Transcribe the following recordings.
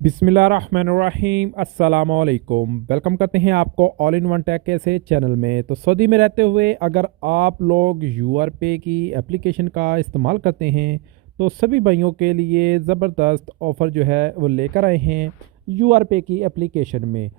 बिस्मिल्लाहिर्रहमानिर्रहीम अस्सलाम वालेकुम। वेलकम करते हैं आपको ऑल इन वन टेक कैसे चैनल में। तो सऊदी में रहते हुए अगर आप लोग यूआर पे की एप्लीकेशन का इस्तेमाल करते हैं तो सभी भाइयों के लिए ज़बरदस्त ऑफ़र जो है वो लेकर आए हैं यूआर पे की एप्लीकेशन में।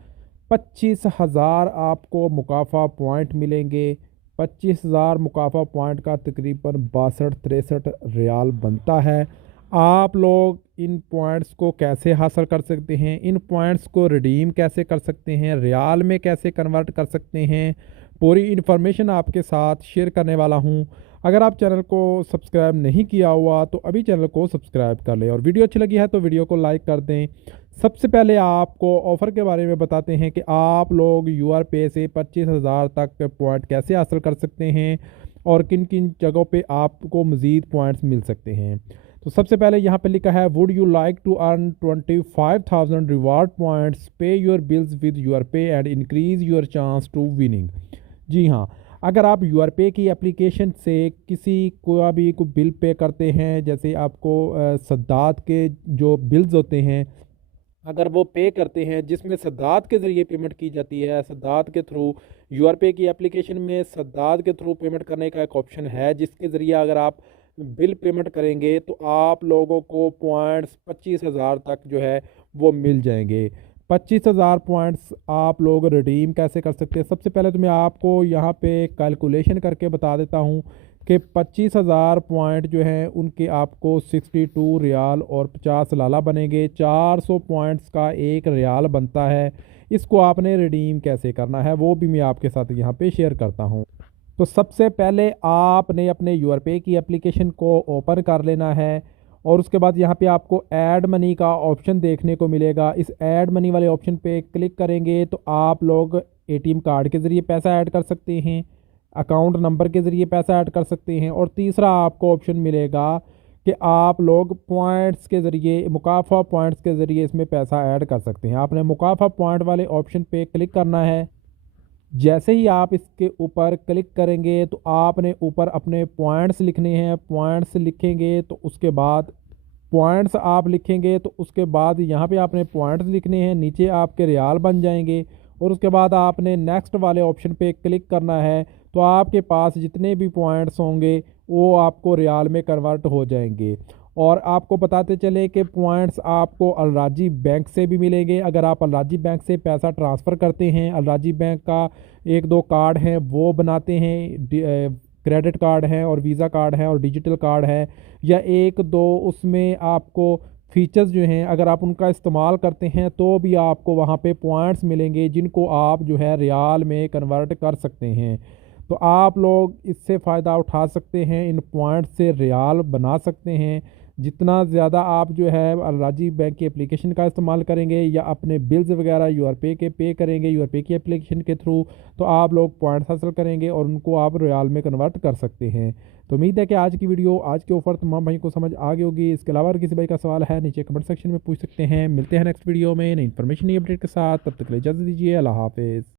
25,000 आपको मुकाफ़ा पॉइंट मिलेंगे। 25,000 मुकाफ़ा पॉइंट का तकरीबन 62-63 रियाल बनता है। आप लोग इन पॉइंट्स को कैसे हासिल कर सकते हैं, इन पॉइंट्स को रिडीम कैसे कर सकते हैं, रियाल में कैसे कन्वर्ट कर सकते हैं, पूरी इन्फॉर्मेशन आपके साथ शेयर करने वाला हूं। अगर आप चैनल को सब्सक्राइब नहीं किया हुआ तो अभी चैनल को सब्सक्राइब कर लें और वीडियो अच्छी लगी है तो वीडियो को लाइक कर दें। सबसे पहले आपको ऑफ़र के बारे में बताते हैं कि आप लोग यूआर पे से 25,000 तक पॉइंट कैसे हासिल कर सकते हैं और किन किन जगहों पे आपको मज़ीद पॉइंट्स मिल सकते हैं। तो सबसे पहले यहाँ पे लिखा है would you like to earn 25,000 reward points, pay your bills with your pay and increase your chance to winning. जी हाँ, अगर आप यूर पे की एप्लीकेशन से किसी को भी को बिल पे करते हैं, जैसे आपको सद्दात के जो बिल्स होते हैं अगर वो पे करते हैं जिसमें सद्दात के ज़रिए पेमेंट की जाती है, सद्दात के थ्रू यूआर पे की एप्लीकेशन में सद्दात के थ्रू पेमेंट करने का एक ऑप्शन है जिसके ज़रिए अगर आप बिल पेमेंट करेंगे तो आप लोगों को पॉइंट्स 25,000 तक जो है वो मिल जाएंगे। 25,000 पॉइंट्स आप लोग रिडीम कैसे कर सकते हैं, सबसे पहले तो मैं आपको यहाँ पे कैलकुलेशन करके बता देता हूँ कि 25,000 पॉइंट जो हैं उनके आपको 62 रियाल और 50 लाला बनेंगे। 400 पॉइंट्स का एक रियाल बनता है। इसको आपने रिडीम कैसे करना है वो भी मैं आपके साथ यहाँ पे शेयर करता हूँ। तो सबसे पहले आपने अपने यूआर पे की एप्लीकेशन को ओपन कर लेना है और उसके बाद यहाँ पे आपको ऐड मनी का ऑप्शन देखने को मिलेगा। इस ऐड मनी वाले ऑप्शन पे क्लिक करेंगे तो आप लोग एटीएम कार्ड के ज़रिए पैसा ऐड कर सकते हैं, अकाउंट नंबर के ज़रिए पैसा ऐड कर सकते हैं और तीसरा आपको ऑप्शन मिलेगा कि आप लोग पॉइंट्स के ज़रिए मुकाफ़ा पॉइंट्स के ज़रिए इसमें पैसा ऐड कर सकते हैं। आपने मुकाफ़ा पॉइंट वाले ऑप्शन पे क्लिक करना है। जैसे ही आप इसके ऊपर क्लिक करेंगे तो आपने ऊपर अपने पॉइंट्स लिखने हैं। पॉइंट्स लिखेंगे तो उसके बाद पॉइंट्स आप लिखेंगे तो उसके बाद यहाँ पे आपने पॉइंट्स लिखने हैं, नीचे आपके रियाल बन जाएंगे और उसके बाद आपने नेक्स्ट वाले ऑप्शन पे क्लिक करना है। तो आपके पास जितने भी पॉइंट्स होंगे वो आपको रियाल में कन्वर्ट हो जाएंगे। और आपको बताते चले कि पॉइंट्स आपको अलराजी बैंक से भी मिलेंगे। अगर आप अलराजी बैंक से पैसा ट्रांसफ़र करते हैं, अलराजी बैंक का एक दो कार्ड हैं वो बनाते हैं, क्रेडिट कार्ड हैं और वीज़ा कार्ड है और डिजिटल कार्ड है, या एक दो उसमें आपको फीचर्स जो हैं अगर आप उनका इस्तेमाल करते हैं तो भी आपको वहाँ पे पॉइंट्स मिलेंगे जिनको आप जो है रियाल में कन्वर्ट कर सकते हैं। तो आप लोग इससे फ़ायदा उठा सकते हैं, इन पॉइंट से रियाल बना सकते हैं। जितना ज़्यादा आप जो है अलराजी बैंक की एप्लीकेशन का इस्तेमाल करेंगे या अपने बिल्स वगैरह यूआर पे के पे करेंगे यूआर पे की एप्लीकेशन के थ्रू, तो आप लोग पॉइंट्स हासिल करेंगे और उनको आप रियाल में कन्वर्ट कर सकते हैं। तो उम्मीद है कि आज की वीडियो, आज के ऑफर तमाम भाई को समझ आ गई होगी। इसके अलावा अगर किसी भाई का सवाल है नीचे कमेंट सेक्शन में पूछ सकते हैं। मिलते हैं नेक्स्ट वीडियो में नई इन्फॉर्मेशन नई अपडेट के साथ, तब तक के लिए इजाज़त दीजिए। अल्लाह हाफिज़।